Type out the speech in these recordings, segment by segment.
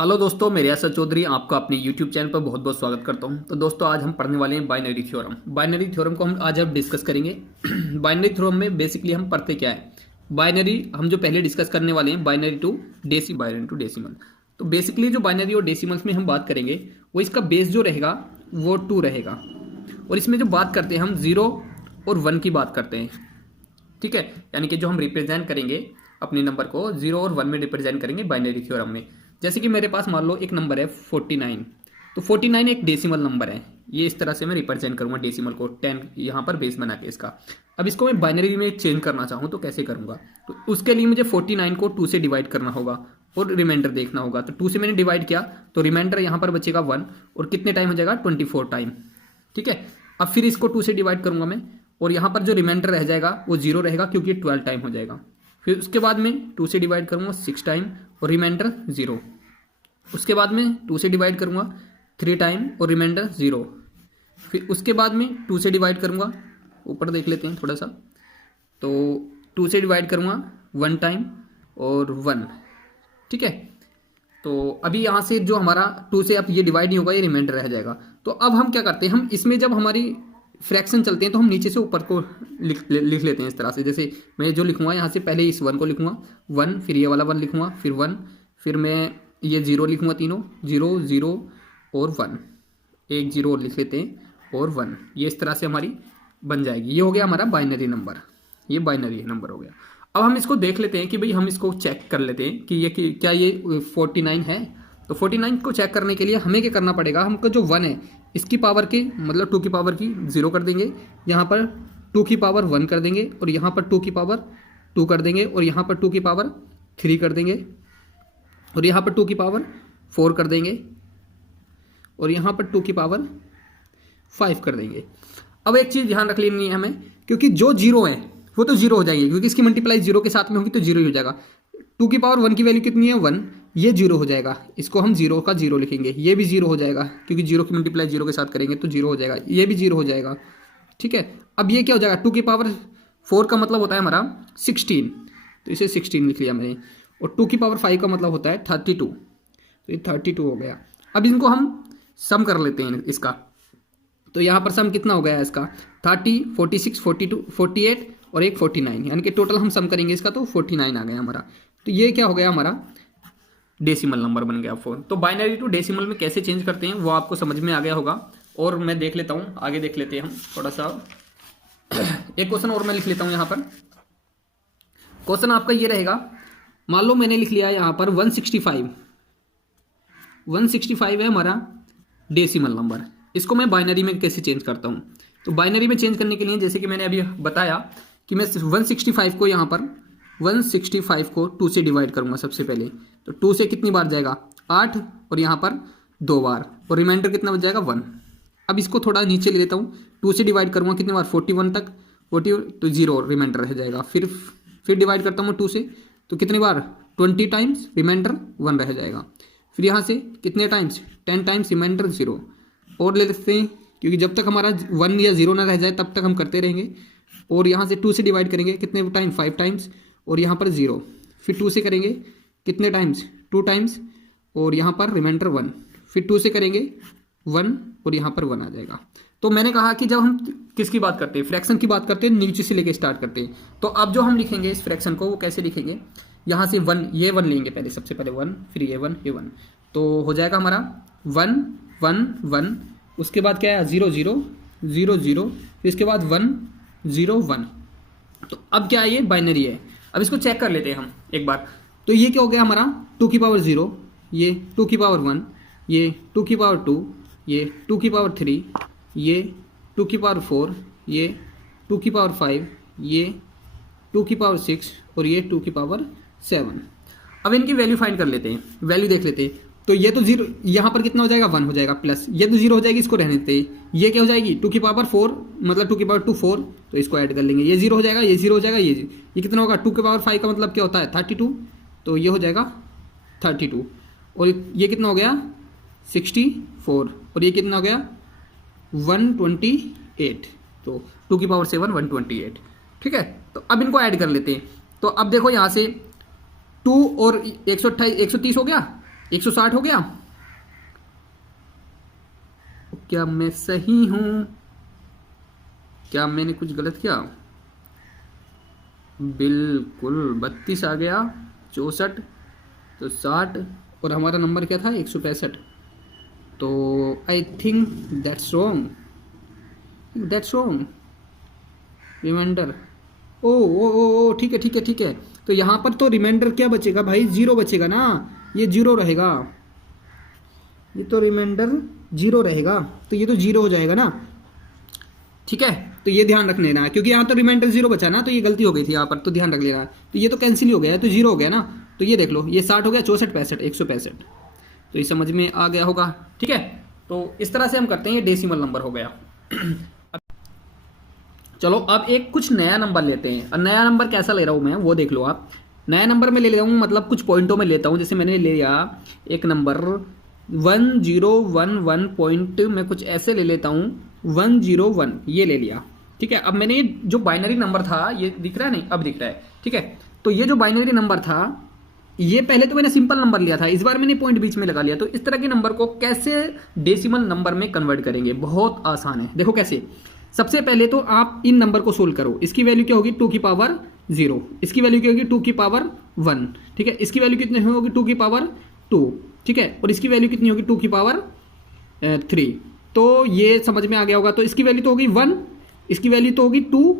Hello दोस्तों, मेरे असद चौधरी आपका अपने YouTube चैनल पर बहुत बहुत स्वागत करता हूं। तो दोस्तों आज हम पढ़ने वाले हैं बाइनरी थ्योरम। बाइनरी थ्योरम को हम आज डिस्कस करेंगे। बाइनरी थ्योरम में बेसिकली हम पढ़ते क्या है, बाइनरी हम जो पहले डिस्कस करने वाले हैं बाइनरी टू डेसिमल। तो बेसिकली जो बाइनरी और डेसिमल्स में हम बात करेंगे वो इसका बेस जो रहेगा वो 2 रहेगा। और इसमें जो बात करते हैं हम 0 और 1 की बात करते हैं, ठीक है। यानी कि जो हम रिप्रेजेंट करेंगे अपने नंबर को 0 और 1 में रिप्रेजेंट करेंगे बाइनरी थ्योरम में। जैसे कि मेरे पास मान लो एक नंबर है 49, तो 49 एक डेसिमल नंबर है। ये इस तरह से मैं रिप्रेजेंट करूंगा डेसिमल को 10 यहाँ पर बेस बना के इसका। अब इसको मैं बाइनरी में चेंज करना चाहूँ तो कैसे करूंगा, तो उसके लिए मुझे 49 को 2 से डिवाइड करना होगा और रिमाइंडर देखना होगा। तो 2 से मैंने डिवाइड किया तो रिमाइंडर यहाँ पर बचेगा 1 और कितने टाइम हो जाएगा 24 टाइम, ठीक है। अब फिर इसको 2 से डिवाइड करूंगा मैं और यहाँ पर जो रिमाइंडर रह जाएगा वो 0 रहेगा क्योंकि 12 टाइम हो जाएगा। फिर उसके बाद में 2 से डिवाइड करूंगा 6 टाइम और रिमाइंडर 0। उसके बाद में 2 से डिवाइड करूंगा 3 टाइम और रिमाइंडर 0। फिर उसके बाद में 2 से डिवाइड करूंगा, ऊपर देख लेते हैं थोड़ा सा, तो 2 से डिवाइड करूंगा 1 टाइम और 1, ठीक है। तो अभी यहाँ से जो हमारा 2 से अब ये डिवाइड नहीं होगा, ये रिमाइंडर रह जाएगा। तो अब हम क्या करते हैं, हम इसमें जब हमारी फ्रैक्शन चलते हैं तो हम नीचे से ऊपर को लिख लेते हैं इस तरह से। जैसे मैं जो लिखूंगा यहाँ से पहले इस 1 को लिखूंगा 1, फिर ये वाला 1 लिखूंगा, फिर 1, फिर मैं ये 0 लिखूंगा, तीनों 0 0 और 1, एक 0 और लिख लेते हैं और 1। ये इस तरह से हमारी बन जाएगी। ये हो गया हमारा बाइनरी नंबर, ये बाइनरी नंबर हो गया। अब हम इसको देख लेते हैं कि भाई हम इसको चेक कर लेते हैं कि ये क्या ये 49 है। तो 49 को चेक करने के लिए हमें क्या करना पड़ेगा, हमको जो 1 है इसकी पावर के मतलब 2 की पावर की 0 कर देंगे, यहाँ पर 2 की पावर 1 कर देंगे और यहाँ पर 2 की पावर 2 कर देंगे और यहाँ पर 2 की पावर 3 कर देंगे और यहाँ पर 2 की पावर 4 कर देंगे और यहाँ पर 2 की पावर 5 कर देंगे। अब एक चीज़ ध्यान रख लेनी है हमें, क्योंकि जो 0 है वो तो 0 हो जाएंगे क्योंकि इसकी मल्टीप्लाई 0 के साथ में होगी तो 0 ही हो जाएगा। 2 की पावर 1 की वैल्यू कितनी है 1, ये 0 हो जाएगा, इसको हम 0 का 0 लिखेंगे। ये भी 0 हो जाएगा क्योंकि 0 की मल्टीप्लाई 0 के साथ करेंगे तो 0 हो जाएगा, ये भी 0 हो जाएगा, ठीक है। अब ये क्या हो जाएगा, 2 की पावर 4 का मतलब होता है हमारा 16, तो इसे 16 लिख लिया मैंने, और 2 की पावर 5 का मतलब होता है 32, तो ये 32 हो गया। अब इनको हम सम कर लेते हैं इसका, तो यहाँ पर सम कितना हो गया इसका 30 46 42 48 और एक 49, यानी कि टोटल हम सम करेंगे इसका तो 49 आ गया हमारा। तो ये क्या हो गया हमारा डेसिमल नंबर बन गया 4। तो बाइनरी टू डेसिमल में कैसे चेंज करते हैं वो आपको समझ में आ गया होगा। और मैं देख लेता हूँ, आगे देख लेते हैं हम थोड़ा सा। एक क्वेश्चन और मैं लिख लेता हूँ यहाँ पर। क्वेश्चन आपका ये रहेगा, मान लो मैंने लिख लिया यहाँ पर 165 है हमारा डेसिमल नंबर। इसको मैं बाइनरी में कैसे चेंज करता हूँ, तो बाइनरी में चेंज करने के लिए जैसे कि मैंने अभी बताया कि मैं 165 को यहाँ पर 165 को 2 से डिवाइड करूँगा सबसे पहले। तो 2 से कितनी बार जाएगा 8 और यहाँ पर 2 बार और रिमाइंडर कितना बच जाएगा 1। अब इसको थोड़ा नीचे ले लेता हूँ, 2 से डिवाइड करूँगा कितनी बार 41 तक, 40 तो 0 रिमाइंडर रह जाएगा। फिर डिवाइड करता हूँ 2 से तो कितनी बार 20 टाइम्स, रिमाइंडर 1 रह जाएगा। फिर यहाँ से कितने टाइम्स 10 टाइम्स, रिमाइंडर 0 और ले लेते हैं क्योंकि जब तक हमारा 1 या 0 ना रह जाए तब तक हम करते रहेंगे। और यहाँ से 2 से डिवाइड करेंगे कितने टाइम 5 टाइम्स और यहाँ पर 0, फिर 2 से करेंगे कितने टाइम्स 2 टाइम्स और यहाँ पर रिमाइंडर 1, फिर 2 से करेंगे 1 और यहाँ पर 1 आ जाएगा। तो मैंने कहा कि जब हम किसकी बात करते हैं, फ्रैक्शन की बात करते हैं, नीचे से लेके स्टार्ट करते हैं। तो अब जो हम लिखेंगे इस फ्रैक्शन को वो कैसे लिखेंगे, यहाँ से 1 ये 1 लेंगे पहले, सबसे पहले 1, फिर ये 1 ये 1, तो हो जाएगा हमारा 1 1 1, उसके बाद क्या है 0 0 0 0, फिर इसके बाद 1 0 1। तो अब क्या है, ये बाइनरी है। अब इसको चेक कर लेते हैं हम एक बार। तो ये क्या हो गया हमारा 2 की पावर 0, ये 2 की पावर 1, ये 2 की पावर 2, ये 2 की पावर 3, ये 2 की पावर 4, ये 2 की पावर 5, ये 2 की पावर 6 और ये 2 की पावर 7। अब इनकी वैल्यू फाइंड कर लेते हैं, वैल्यू देख लेते हैं। तो ये तो 0, यहाँ पर कितना हो जाएगा 1 हो जाएगा, प्लस ये तो 0 हो जाएगी, इसको रहने देते हैं। ये क्या हो जाएगी 2 की पावर 4 मतलब 2 की पावर 2 4, तो इसको ऐड कर लेंगे, ये 0 हो जाएगा, ये 0 हो जाएगा, ये कितना होगा 2 की पावर 5 का मतलब क्या होता है 32, तो ये हो जाएगा 32 और ये कितना हो गया 64 और ये कितना हो गया 128, तो 2 की पावर 7 128, ठीक है। तो अब इनको ऐड कर लेते हैं। तो अब देखो यहाँ से 2 और 128 130 हो गया, 160 हो गया। क्या मैं सही हूं? क्या मैंने कुछ गलत किया? बिल्कुल 32 आ गया। 64 तो 60 और हमारा नंबर क्या था 165। तो I think that's wrong reminder. ओ ओ ओ ओ ठीक है ठीक है ठीक है। तो यहाँ पर तो रिमाइंडर क्या बचेगा भाई? जीरो बचेगा ना, ये जीरो रहेगा, ये तो रिमाइंडर जीरो रहेगा, तो ये तो जीरो हो जाएगा ना। ठीक है, तो ये ध्यान रख लेना, क्योंकि यहाँ तो रिमाइंडर जीरो बचा ना, तो ये गलती हो गई थी यहाँ पर, तो ध्यान रख लेना। तो ये तो कैंसिल ही हो गया है, तो जीरो हो गया ना। तो ये देख लो, ये 60 हो गया, 64 65 165। तो ये समझ में आ गया होगा। ठीक है, तो इस तरह से हम करते हैं, ये डेसिमल नंबर हो गया। चलो अब एक कुछ नया नंबर लेते हैं। और नया नंबर कैसा ले रहा हूँ मैं वो देख लो आप। नया नंबर में ले लेता हूँ, मतलब कुछ पॉइंटों में लेता हूँ। जैसे मैंने ले लिया एक नंबर 1011 पॉइंट, मैं कुछ ऐसे ले लेता हूँ 101, ये ले लिया। ठीक है, अब मैंने जो बाइनरी नंबर था, ये दिख रहा है नहीं, अब दिख रहा है। ठीक है, तो ये जो बाइनरी नंबर था, ये पहले तो मैंने सिंपल नंबर लिया था, इस बार मैंने पॉइंट बीच में लगा लिया। तो इस तरह के नंबर को कैसे डेसिमल नंबर में कन्वर्ट करेंगे? बहुत आसान है, देखो कैसे। सबसे पहले तो आप इन नंबर को सोल्व करो। इसकी वैल्यू क्या होगी? 2 की पावर 0। इसकी वैल्यू क्या होगी? 2 की पावर 1। ठीक है, इसकी वैल्यू कितनी होगी? 2 की पावर 2। ठीक है, और इसकी वैल्यू कितनी होगी? 2 की पावर 3। तो ये समझ में आ गया होगा। तो इसकी वैल्यू तो होगी 1, इसकी वैल्यू तो होगी 2।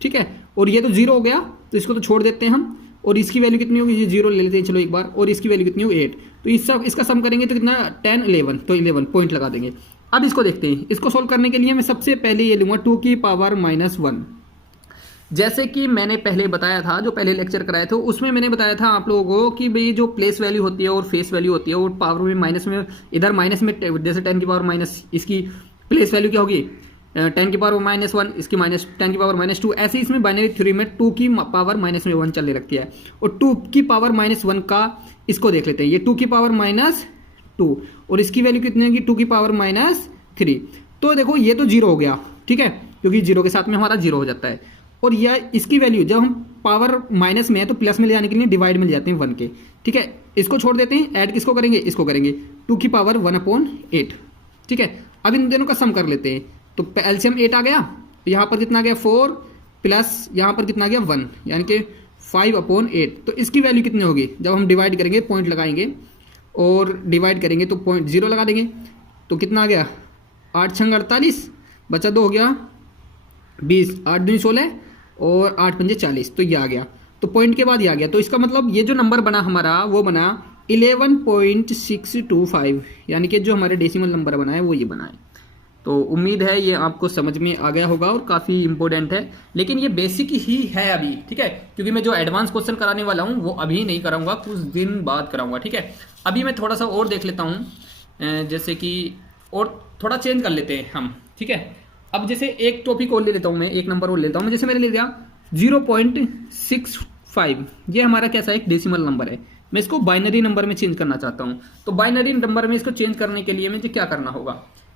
ठीक है, और ये तो 0 हो गया, तो इसको तो छोड़ देते हैं हम। और इसकी वैल्यू कितनी होगी? ये 0 ले लेते हैं चलो एक बार। और इसकी वैल्यू कितनी होगी? 8। तो इसका सम करेंगे तो कितना? 10 11, तो 11 पॉइंट लगा देंगे। अब इसको देखते हैं। इसको सोल्व करने के लिए मैं सबसे पहले ये लूंगा 2 की पावर -1। जैसे कि मैंने पहले बताया था, जो पहले लेक्चर कराए थे उसमें मैंने बताया था आप लोगों को कि भाई जो प्लेस वैल्यू होती है और फेस वैल्यू होती है, वो पावर में माइनस में, इधर माइनस में, जैसे 10 की पावर माइनस, इसकी प्लेस वैल्यू क्या होगी? 10 की पावर -1, इसकी माइनस 10 की पावर -2। ऐसे इसमें बाइनरी थ्योरी में 2 की पावर -1 चलने रखती है। और 2 की पावर -1 का इसको देख लेते हैं। ये 2 की पावर -2 और इसकी वैल्यू कितनी होगी? 2 की पावर -3। तो देखो ये तो 0 हो गया। ठीक है, क्योंकि 0 के साथ में हमारा 0 हो जाता है। और यह इसकी वैल्यू जब हम पावर माइनस में है तो प्लस में ले जाने के लिए डिवाइड में ले जाते हैं 1 के। ठीक है, इसको छोड़ देते हैं, ऐड किसको करेंगे? इसको करेंगे, 2 की पावर 1/8। ठीक है, अब इन दोनों का सम कर लेते हैं। तो एलसीएम 8 आ गया, यहाँ पर कितना आ गया? 4 प्लस यहाँ पर कितना आ गया? 1, यानी कि 5/8। तो इसकी वैल्यू कितनी होगी? जब हम डिवाइड करेंगे, पॉइंट लगाएंगे और डिवाइड करेंगे तो पॉइंट 0 लगा देंगे, तो कितना आ गया? 8 छंग 48, बचा 2 हो गया 20, 8 दूनी 16 और 8 पंजे 40। तो ये आ गया, तो पॉइंट के बाद ये आ गया। तो इसका मतलब ये जो नंबर बना हमारा, वो बना 11.625, यानी कि जो हमारे डेसिमल नंबर बना है वो ये बना है। तो उम्मीद है ये आपको समझ में आ गया होगा और काफ़ी इंपॉर्टेंट है, लेकिन ये बेसिक ही है अभी। ठीक है, क्योंकि मैं जो एडवांस क्वेश्चन कराने वाला हूँ वो अभी नहीं कराऊंगा, कुछ दिन बाद कराऊंगा। ठीक है, अभी मैं थोड़ा सा और देख लेता हूँ, जैसे कि और थोड़ा चेंज कर लेते हैं हम। ठीक है, अब जैसे एक टॉपिक और ले लेता हूँ मैं, एक नंबर और लेता हूँ मैं। जैसे मैंने ले लिया 0.65, ये हमारा कैसा एक डेसिमल नंबर है। मैं इसको बाइनरी नंबर में चेंज करना चाहता हूँ। तो बाइनरी नंबर में इसको चेंज करने के लिए मुझे क्या करना होगा?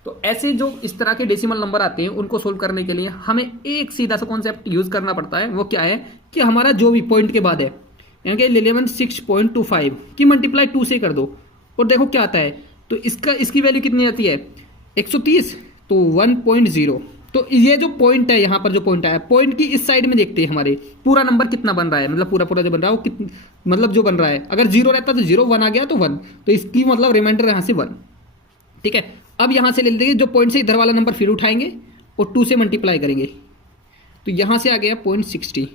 तो ऐसे जो इस तरह के डेसिमल नंबर आते हैं उनको सोल्व करने के लिए हमें एक सीधा सा कॉन्सेप्ट यूज करना पड़ता है। वो क्या है कि हमारा जो भी पॉइंट के बाद है, यानी कि 11.625 की मल्टीप्लाई 2 से कर दो और देखो क्या आता है। तो इसकी वैल्यू कितनी आती है? 130, तो 1.0। तो ये जो पॉइंट है, यहाँ पर जो पॉइंट आया, पॉइंट की इस साइड में देखते हैं हमारे पूरा नंबर कितना बन रहा है, मतलब पूरा जो बन रहा है वो कितना, मतलब जो बन रहा है, अगर 0 रहता तो 0, 1 आ गया तो 1, तो इसकी मतलब रिमाइंडर यहाँ से 1। ठीक है, अब यहाँ से ले लेंगे जो पॉइंट से इधर वाला नंबर फिर उठाएंगे और 2 से मल्टीप्लाई करेंगे। तो यहाँ से आ गया 0.60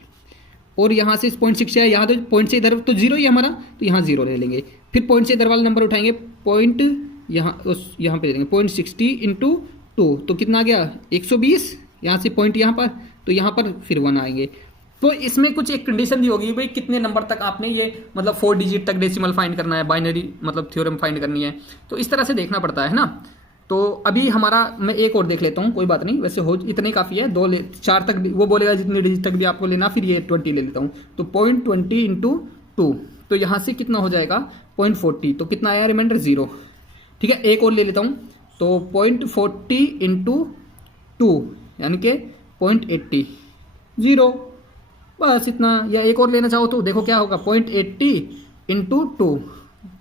और यहाँ से 0.60 है, यहाँ तो पॉइंट से इधर तो 0 ही हमारा, तो यहाँ 0 ले लेंगे। फिर पॉइंट से इधर वाला नंबर उठाएंगे, पॉइंट यहाँ पे देंगे 0.60 इंटू 2, तो कितना आ गया? 120। यहाँ से पॉइंट यहाँ पर, तो यहाँ पर फिर 1 आएंगे। तो इसमें कुछ एक कंडीशन दी होगी भाई, कितने नंबर तक आपने ये मतलब 4 डिजिट तक डेसिमल फाइंड करना है, बाइनरी मतलब थ्योरम फाइंड करनी है। तो इस तरह से देखना पड़ता है ना। तो अभी हमारा, मैं एक और देख लेता हूँ, कोई बात नहीं, वैसे हो इतने काफ़ी है, 4 तक वो बोलेगा जितने डिजिट तक भी आपको लेना, फिर ये 20 ले लेता हूँ। तो 0.20 इंटू 2, तो यहाँ से कितना हो जाएगा? 0.40, तो कितना आया? रिमाइंडर 0। ठीक है, एक और ले लेता हूँ, तो 0.40 इंटू 2 यानी कि 0.80, 0, बस इतना। या एक और लेना चाहो तो देखो क्या होगा, 0.80 इंटू 2,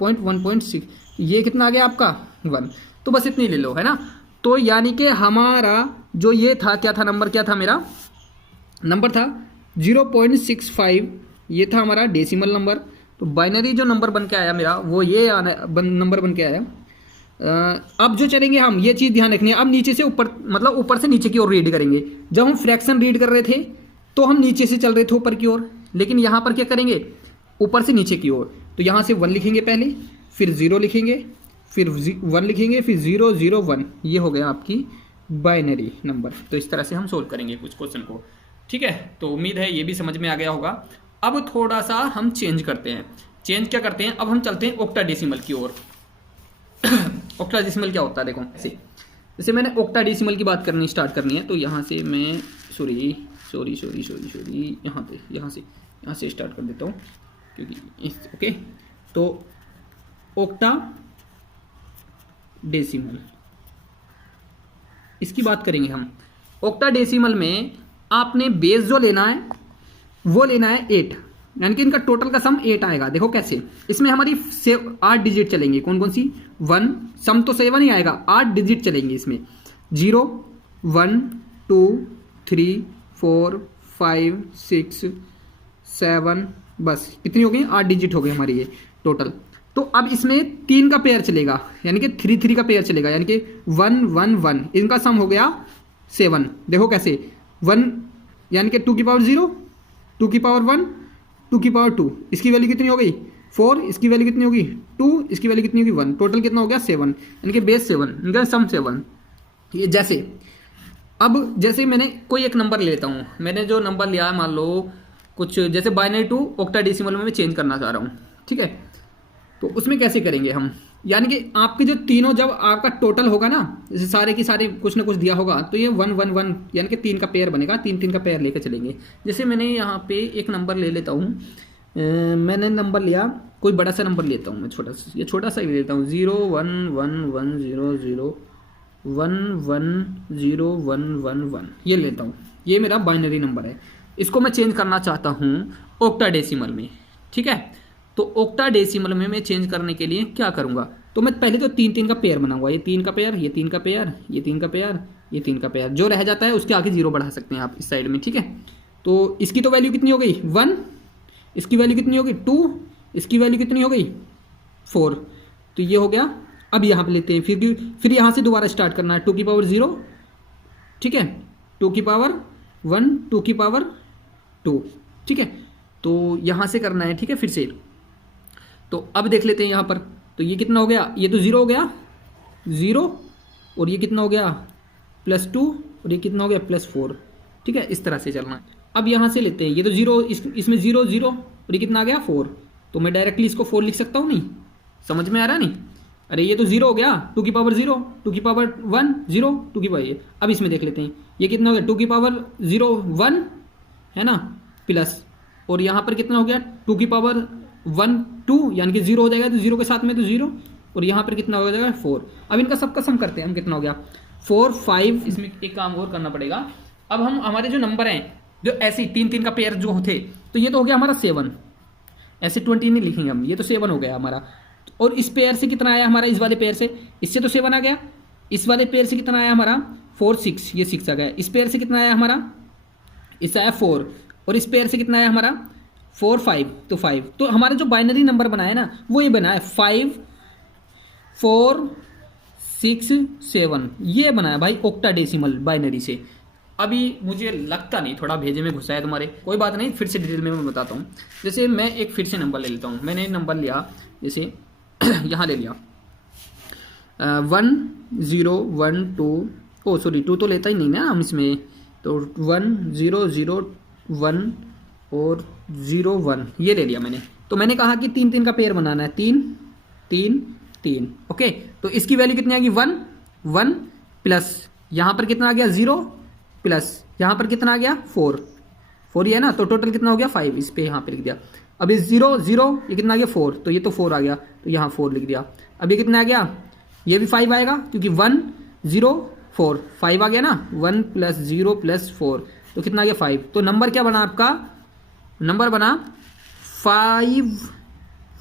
0.1.6, ये कितना आ गया आपका 1। तो बस इतनी ले लो, है ना। तो यानी कि हमारा जो ये था, क्या था नंबर, क्या था मेरा नंबर था 0.65, ये था हमारा डेसिमल नंबर। तो बाइनरी जो नंबर बन के आया मेरा वो ये नंबर बन के आया। अब जो चलेंगे हम, ये चीज़ ध्यान रखनी है, अब नीचे से ऊपर, मतलब ऊपर से नीचे की ओर रीड करेंगे। जब हम फ्रैक्शन रीड कर रहे थे तो हम नीचे से चल रहे थे ऊपर की ओर, लेकिन यहाँ पर क्या करेंगे, ऊपर से नीचे की ओर। तो यहाँ से 1 लिखेंगे पहले, फिर 0 लिखेंगे, फिर 1 लिखेंगे, फिर 0 0 1, ये हो गया आपकी बाइनरी नंबर। तो इस तरह से हम सोल्व करेंगे कुछ क्वेश्चन को, ठीक है। तो उम्मीद है ये भी समझ में आ गया होगा। अब थोड़ा सा हम चेंज करते हैं। चेंज क्या करते हैं, अब हम चलते हैं ऑक्टाडेसिमल की ओर। ऑक्टाडेसिमल क्या होता है, देखो ऐसे, जैसे मैंने ऑक्टाडेसिमल की बात करनी स्टार्ट करनी है, तो यहाँ से मैं सॉरी यहाँ से स्टार्ट कर देता हूँ, क्योंकि ओके। तो ऑक्टाडेसिमल, इसकी बात करेंगे हम। ऑक्टाडेसिमल में आपने बेस जो लेना है वो लेना है 8, यानी कि इनका टोटल का सम 8 आएगा। देखो कैसे, इसमें हमारी 8 डिजिट चलेंगी। कौन कौन सी, 1, सम तो 7 ही आएगा, 8 डिजिट चलेंगी इसमें। 0 1 2 3 4 5 6 7, बस कितनी हो गई, 8 डिजिट हो गई हमारी ये टोटल। तो अब इसमें 3 का पेयर चलेगा, यानी कि 3 3 का पेयर चलेगा, यानी कि 1 1 1, इनका सम हो गया 7। देखो कैसे, 1 यानी कि 2 की पावर 0, 2 की पावर 1, 2 की पावर 2, इसकी वैल्यू कितनी हो गई 4, इसकी वैल्यू कितनी होगी 2, इसकी वैल्यू कितनी होगी 1, टोटल कितना हो गया 7, यानी कि बेस 7, इनका सम 7। ये जैसे, अब जैसे मैंने कोई एक नंबर लेता हूँ, मैंने जो नंबर लिया है मान लो कुछ, जैसे बाइनरी टू ऑक्टाडेसिमल में मैं चेंज करना चाह रहा हूँ, ठीक है। तो उसमें कैसे करेंगे हम, यानी कि आपके जो तीनों, जब आपका टोटल होगा ना, जैसे सारे की सारे कुछ ना कुछ दिया होगा, तो ये 1 1 1, यानी कि 3 का पेयर बनेगा, 3 3 का पेयर लेकर चलेंगे। जैसे मैंने यहाँ पे एक नंबर ले लेता हूँ, मैंने नंबर लिया, कोई बड़ा सा नंबर लेता हूँ मैं, छोटा सा ही लेता हूँ, 0 1 1 1 0 0 1 1 0 1 1 1, ये लेता हूँ। ये मेरा बाइनरी नंबर है, इसको मैं चेंज करना चाहता हूँ ऑक्टाडेसिमल में, ठीक है। तो ऑक्टाडेसिमल में मैं चेंज करने के लिए क्या करूँगा, तो मैं पहले तो 3 3 का पेयर बनाऊंगा, ये 3 का पेयर, ये 3 का पेयर, ये 3 का पेयर, ये 3 का पेयर, जो रह जाता है उसके आगे 0 बढ़ा सकते हैं आप इस साइड में, ठीक है। तो इसकी तो वैल्यू कितनी हो गई 1, इसकी वैल्यू कितनी हो गई 2, इसकी वैल्यू कितनी हो गई 4, तो ये हो गया। अब यहाँ पे लेते हैं, फिर यहाँ से दोबारा स्टार्ट करना है, 2 की पावर 0, ठीक है, 2 की पावर 1, 2 की पावर 2, ठीक है। तो यहाँ से करना है, ठीक है, फिर से। तो अब देख लेते हैं यहाँ पर, तो ये कितना हो गया, ये तो 0 हो गया 0, और ये कितना हो गया +2, और ये कितना हो गया +4, ठीक है। इस तरह से चलना है। अब यहाँ से लेते हैं, ये तो 0, इसमें 0 0, और ये कितना आ गया 4, तो मैं डायरेक्टली इसको 4 लिख सकता हूँ, नहीं समझ में आ रहा नहीं, अरे ये तो 0 हो गया, 2 की पावर 0, 2 की पावर 1 0, 2 की पावर। अब इसमें देख लेते हैं, ये कितना हो गया 2 की पावर 0 1 है ना, प्लस, और यहाँ पर कितना हो गया 2 की पावर 1 2, यानी कि 0 हो जाएगा, तो 0 के साथ में तो 0, और यहाँ पर कितना हो जाएगा 4। अब इनका सबका सम करते हैं हम, कितना हो गया 4 5। इसमें एक काम और करना पड़ेगा, अब हम हमारे जो नंबर हैं, जो ऐसे 3 3 का पेयर जो होते, तो ये तो हो गया हमारा 7, ऐसे 20 नहीं लिखेंगे हम, ये तो 7 हो गया हमारा। और इस पेयर से कितना आया हमारा, इस वाले पेयर से, इससे तो 7 आ गया, इस वाले पेयर से कितना आया हमारा 4 6, ये 6 आ गया। इस पेयर से कितना आया हमारा, इससे आया 4, और इस पेयर से कितना आया हमारा 4 5, तो 5। तो हमारा जो बाइनरी नंबर बना है ना, वो ये बना है 5 4 6 7, ये बना है भाई ऑक्टाडेसिमल बाइनरी से। अभी मुझे लगता नहीं, थोड़ा भेजे में घुसा है तुम्हारे, कोई बात नहीं, फिर से डिटेल में मैं बताता हूँ। जैसे मैं एक फिर से नंबर ले लेता हूँ, मैंने एक नंबर लिया, जैसे यहाँ ले लिया 1 0 1 2, ओ सॉरी 2 तो लेता ही नहीं ना हम इसमें, तो 1 0 0 1 और 0 1, ये ले लिया मैंने। तो मैंने कहा कि 3 3 का पेयर बनाना है, 3 3 3, ओके। तो इसकी वैल्यू कितनी आएगी 1 1, प्लस यहाँ पर कितना आ गया 0, प्लस यहाँ पर कितना आ गया 4 4, ये है ना, तो टोटल कितना हो गया 5, इस पे यहाँ पे लिख दिया। अब ये 0 0, ये कितना आ गया 4, तो ये तो 4 आ गया, तो यहाँ 4 लिख दिया। अब ये कितना आ गया, ये भी 5 आएगा, क्योंकि 1 0 4 5 आ गया ना, 1 + 0 + 4, तो कितना आ गया 5। तो नंबर क्या बना आपका, नंबर बना 5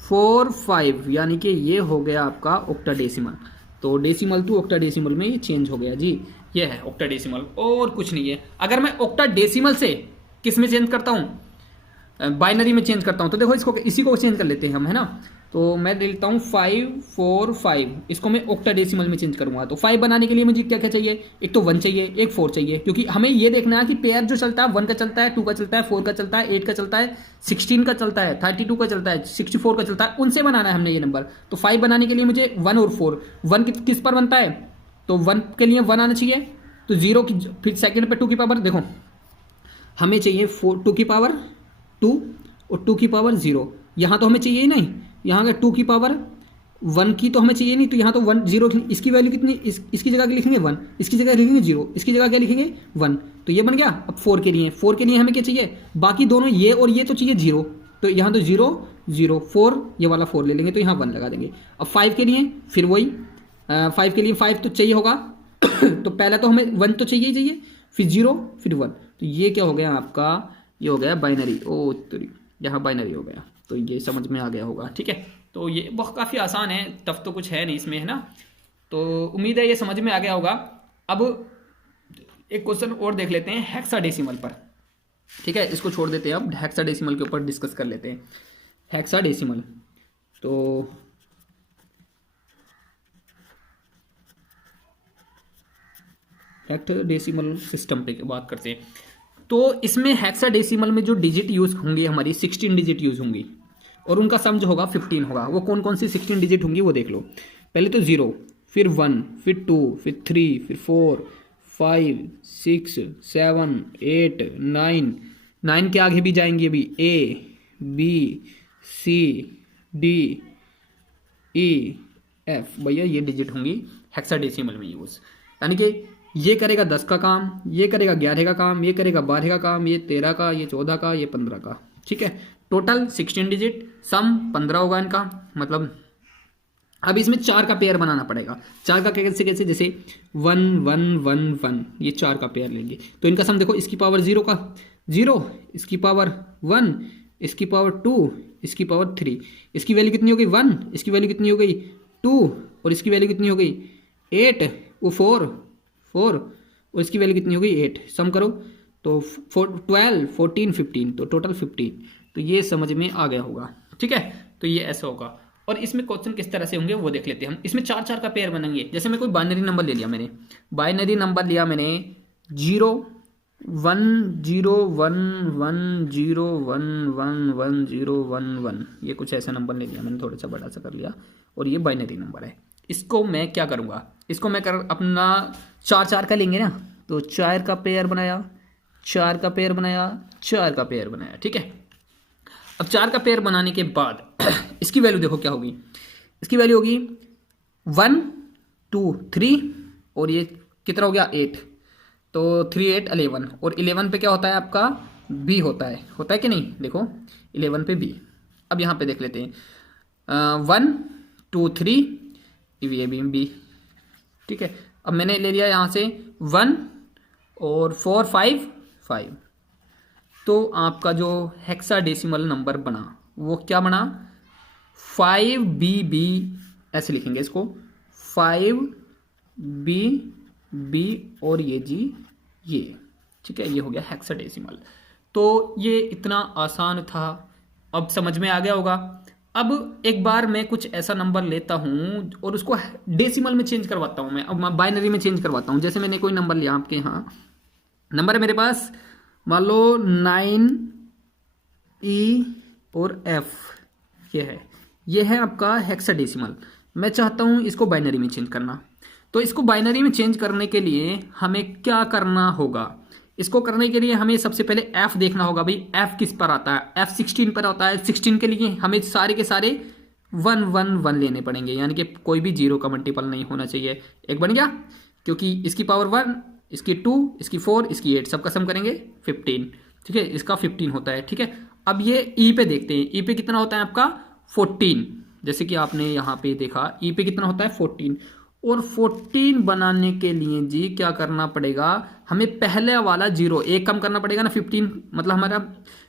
45, यानी कि ये हो गया आपका ऑक्टाडेसिमल। तो डेसिमल टू ऑक्टाडेसिमल में ये चेंज हो गया जी, ये है ऑक्टाडेसिमल और कुछ नहीं है। अगर मैं ऑक्टाडेसिमल से किस में चेंज करता हूँ, बाइनरी में चेंज करता हूँ, तो देखो इसको इसी को चेंज कर लेते हैं हम, है ना। तो मैं लेता हूँ 545, इसको मैं ऑक्टाडेसिमल में चेंज करूँगा। तो 5 बनाने के लिए मुझे क्या क्या चाहिए, एक तो 1 चाहिए, एक 4 चाहिए, क्योंकि हमें ये देखना है कि पेयर जो चलता है 1 का चलता है, 2 का चलता है, 4 का चलता है, 8 का चलता है, 16 का चलता है, 32 का चलता है, 64 का चलता है, उनसे बनाना है हमने ये नंबर। तो 5 बनाने के लिए मुझे 1 और 4, 1 किस पर बनता है, तो 1 के लिए 1 आना चाहिए, तो 0 की, फिर सेकेंड पे 2 की पावर, देखो हमें चाहिए 2 की पावर 2 और 2 की पावर 0, यहाँ तो हमें चाहिए ही नहीं, यहाँ का 2 की पावर 1 की तो हमें चाहिए नहीं, तो यहाँ तो 1 0, इसकी वैल्यू कितनी, इसकी जगह लिखेंगे 1, इसकी जगह लिखेंगे 0, इसकी जगह क्या लिखेंगे 1, तो ये बन गया। अब 4 के लिए हमें क्या चाहिए, बाकी दोनों ये और ये तो चाहिए 0, तो यहाँ तो 0 0 4, ये वाला 4 ले लेंगे, तो यहाँ 1 लगा देंगे। अब 5 के लिए फिर वही, 5 के लिए 5 तो चाहिए होगा तो पहला तो हमें 1 तो चाहिए ही चाहिए, फिर 0 फिर 1, तो ये क्या हो गया आपका, ये हो गया बाइनरी। ओ तेरी, यहाँ बाइनरी हो गया, तो ये समझ में आ गया होगा, ठीक है। तो ये बहुत काफ़ी आसान है, टफ तो कुछ है नहीं इसमें, है ना। तो उम्मीद है ये समझ में आ गया होगा। अब एक क्वेश्चन और देख लेते हैं हेक्साडेसिमल पर, ठीक है, इसको छोड़ देते हैं, अब हेक्साडेसिमल के ऊपर डिस्कस कर लेते हैं। हेक्साडेसिमल, तो हेक्साडेसिमल सिस्टम पे बात करते हैं। तो इसमें हेक्साडेसिमल में जो डिजिट यूज होंगी हमारी 16 डिजिट यूज होंगी, और उनका सम जो होगा 15 होगा। वो कौन कौन सी 16 डिजिट होंगी वो देख लो। पहले तो 0, फिर 1, फिर 2, फिर 3, फिर 4, 5, 6, 7, 8, 9, 9 के आगे भी जाएंगे अभी, A B C D E F, भैया ये डिजिट होंगी हेक्साडेसिमल में यूज। यानी कि ये करेगा 10 का काम, ये करेगा 11 का काम, ये करेगा 12 का काम, ये 13 का, ये 14 का, ये 15 का, ठीक है। टोटल 16 डिजिट, सम 15 होगा इनका, मतलब अब इसमें 4 का पेयर बनाना पड़ेगा। 4 का कैसे कैसे, जैसे 1 1 1 1, ये 4 का पेयर लेंगे, तो इनका सम देखो, इसकी पावर 0 का 0, इसकी पावर 1, इसकी पावर 2, इसकी पावर 3, इसकी वैल्यू कितनी हो गई 1, इसकी वैल्यू कितनी हो गई 2, और इसकी वैल्यू कितनी हो गई 8, वो 4 और इसकी वैल्यू कितनी हो गई 8, सम करो तो 12 14 15, तो टोटल 15। तो ये समझ में आ गया होगा, ठीक है। तो ये ऐसा होगा, और इसमें क्वेश्चन किस तरह से होंगे वो देख लेते हैं हम। इसमें 4 का पेयर बनेंगे। जैसे मैं कोई बाइनरी नंबर ले लिया, मैंने बाइनरी नंबर लिया मैंने 0 1 0 1 1 0 1 1 1 0 1 1, ये कुछ ऐसा नंबर ले लिया मैंने, थोड़ा सा बड़ा सा कर लिया, और ये बाइनरी नंबर है। इसको मैं क्या करूँगा, इसको मैं अपना 4 का लेंगे ना, तो 4 का पेयर बनाया, 4 का पेयर बनाया, 4 का पेयर बनाया, ठीक है। अब 4 का पेयर बनाने के बाद इसकी वैल्यू देखो क्या होगी, इसकी वैल्यू होगी 1 2 3, और ये कितना हो गया 8, तो 3 8 11, और 11 पे क्या होता है आपका B होता है कि नहीं, देखो 11 पे B। अब यहाँ पे देख लेते हैं 1 2 3, ये भी, ठीक है। अब मैंने ले लिया यहाँ से 1 और 4 5 5, तो आपका जो हेक्साडेसिमल नंबर बना वो क्या बना 5BB, ऐसे लिखेंगे इसको 5BB, और ये जी ये, ठीक है, ये हो गया हेक्साडेसिमल। तो ये इतना आसान था, अब समझ में आ गया होगा। अब एक बार मैं कुछ ऐसा नंबर लेता हूँ और उसको डेसिमल में चेंज करवाता हूँ, मैं अब बाइनरी में चेंज करवाता हूँ। जैसे मैंने कोई नंबर लिया, आपके यहाँ नंबर है मेरे पास, मान लो 9E और F, ये है आपका हेक्साडेसिमल। मैं चाहता हूँ इसको बाइनरी में चेंज करना, तो इसको बाइनरी में चेंज करने के लिए हमें क्या करना होगा, इसको करने के लिए हमें सबसे पहले F देखना होगा। भाई F किस पर आता है, F 16 पर आता है। 16 के लिए हमें सारे के सारे 1 1 1 लेने पड़ेंगे, यानी कि कोई भी 0 का मल्टीपल नहीं होना चाहिए। एक बन गया, क्योंकि इसकी पावर 1, इसकी 2, इसकी 4, इसकी 8, सबका सम करेंगे 15, ठीक है, इसका 15 होता है, ठीक है। अब ये E पे देखते हैं, E पे कितना होता है आपका 14, जैसे कि आपने यहाँ पे देखा E पे कितना होता है 14, और 14 बनाने के लिए जी क्या करना पड़ेगा, हमें पहले वाला 0 एक कम करना पड़ेगा ना, 15, मतलब हमारा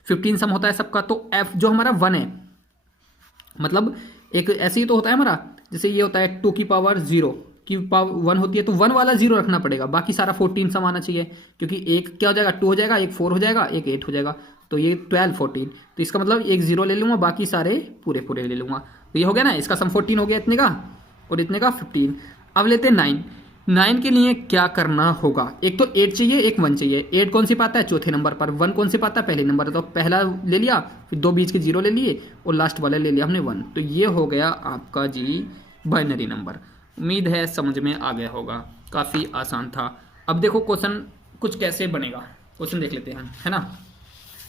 15 सम होता है सबका, तो F जो हमारा 1 है मतलब एक ऐसे ही तो होता है हमारा, जैसे ये होता है 2 की पावर 0 की पावर 1 होती है, तो 1 वाला 0 रखना पड़ेगा, बाकी सारा 14 सम आना चाहिए, क्योंकि एक क्या हो जाएगा 2 हो जाएगा, एक 4 हो जाएगा, एक 8 हो जाएगा, तो ये 12 14, तो इसका मतलब एक 0 ले लूंगा, बाकी सारे पूरे पूरे ले लूंगा। तो ये हो गया ना, इसका सम 14 हो गया इतने का, और इतने का 15। अब लेते हैं 9। 9 के लिए क्या करना होगा, एक तो 8 चाहिए, एक 1 चाहिए। 8 कौन सी पाता है, चौथे नंबर पर। 1 कौन सी पाता है, पहले नंबर। तो पहला ले लिया, फिर 2 बीच के 0 ले लिए, और लास्ट वाला ले लिया हमने 1। तो ये हो गया आपका जी बाइनरी नंबर। उम्मीद है समझ में आ गया होगा, काफ़ी आसान था। अब देखो क्वेश्चन कुछ कैसे बनेगा, क्वेश्चन देख लेते हैं हम, है ना।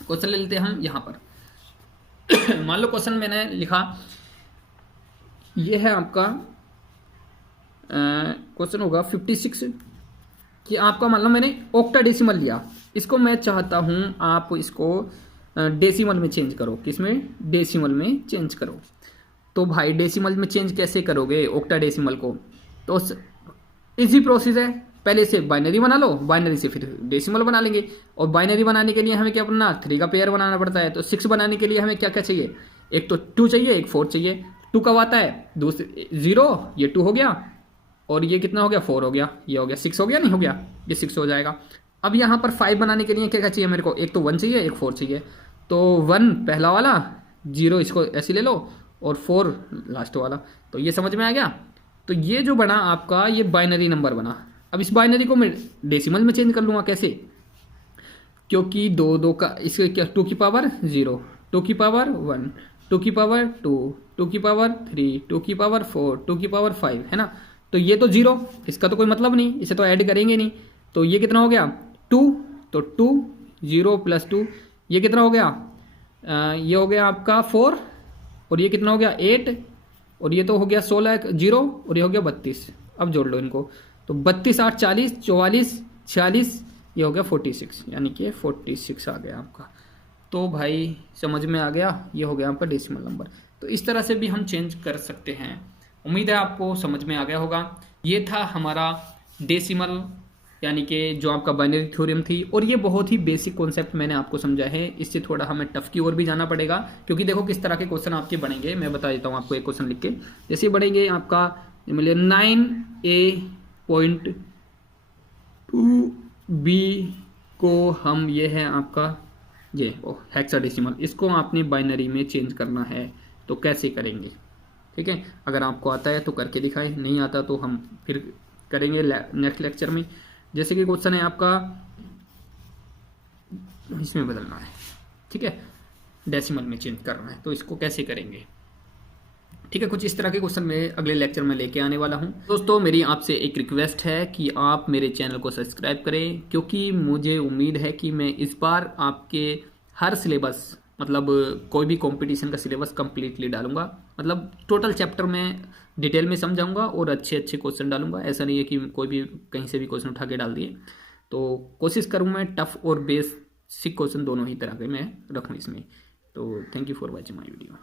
क्वेश्चन ले लेते हैं हम यहाँ पर। मान लो क्वेश्चन मैंने लिखा, ये है आपका क्वेश्चन होगा 56 कि आपका मान लो मैंने ऑक्टाडेसिमल लिया, इसको मैं चाहता हूँ आप इसको डेसिमल में चेंज करो। किसमें, डेसिमल में चेंज करो। तो भाई डेसिमल में चेंज कैसे करोगे ऑक्टाडेसिमल को, तो इजी प्रोसेस है, पहले से बाइनरी बना लो, बाइनरी से फिर डेसिमल बना लेंगे। और बाइनरी बनाने के लिए हमें क्या करना, 3 का पेयर बनाना पड़ता है। तो 6 बनाने के लिए हमें क्या क्या चाहिए, एक तो 2 चाहिए, एक 4 चाहिए। 2 कब आता है, दूसरे 0, ये 2 हो गया, और ये कितना हो गया, 4 हो गया, ये हो गया 6 हो गया, नहीं हो गया, ये 6 हो जाएगा। अब यहाँ पर 5 बनाने के लिए क्या क्या चाहिए मेरे को, एक तो 1 चाहिए, एक 4 चाहिए। तो 1 पहला वाला, 0 इसको ऐसे ले लो, और 4 लास्ट वाला। तो ये समझ में आ गया। तो ये जो बना आपका, ये बाइनरी नंबर बना। अब इस बाइनरी को मैं डेसिमल में चेंज कर लूँगा, कैसे, क्योंकि 2 का इसके क्या, 2 की पावर 0, 2 की पावर 1, 2 की पावर 2, 2 की पावर 3, 2 की पावर 4, 2 की पावर 5, है ना। तो ये तो 0, इसका तो कोई मतलब नहीं, इसे तो ऐड करेंगे नहीं। तो ये कितना हो गया 2, तो 2 0 प्लस 2, ये कितना हो गया, ये हो गया आपका 4, और ये कितना हो गया 8, और ये तो हो गया 16 0, और ये हो गया 32। अब जोड़ लो इनको, तो 32 8 40, 44 46, ये हो गया 46, यानी कि 46 आ गया आपका। तो भाई समझ में आ गया, ये हो गया आपका डेसिमल नंबर। तो इस तरह से भी हम चेंज कर सकते हैं। उम्मीद है आपको समझ में आ गया होगा। ये था हमारा डेसिमल, यानी कि जो आपका बाइनरी थ्योरम थी, और ये बहुत ही बेसिक कॉन्सेप्ट मैंने आपको समझा है। इससे थोड़ा हमें टफ की ओर भी जाना पड़ेगा, क्योंकि देखो किस तरह के क्वेश्चन आपके बनेंगे। मैं बता देता हूँ आपको एक क्वेश्चन लिख के, जैसे बनेंगे आपका 9A.2B को हम, ये है आपका ये हेक्साडेसिमल, इसको आपने बाइनरी में चेंज करना है। तो कैसे करेंगे, ठीक है। अगर आपको आता है तो करके दिखाएं, नहीं आता तो हम फिर करेंगे नेक्स्ट लेक्चर में। जैसे कि क्वेश्चन है आपका, इसमें बदलना है, ठीक है, डेसिमल में चेंज करना है, तो इसको कैसे करेंगे, ठीक है। कुछ इस तरह के क्वेश्चन मैं अगले लेक्चर में लेके आने वाला हूं। दोस्तों मेरी आपसे एक रिक्वेस्ट है कि आप मेरे चैनल को सब्सक्राइब करें, क्योंकि मुझे उम्मीद है कि मैं इस बार आपके हर सिलेबस, मतलब कोई भी कंपटीशन का सिलेबस कंप्लीटली डालूंगा। मतलब टोटल चैप्टर में डिटेल में समझाऊंगा और अच्छे अच्छे क्वेश्चन डालूंगा। ऐसा नहीं है कि कोई भी कहीं से भी क्वेश्चन उठा के डाल दिए। तो कोशिश करूँ मैं टफ और बेसिक क्वेश्चन दोनों ही तरह के मैं रखूँ इसमें। तो thank you for watching my video.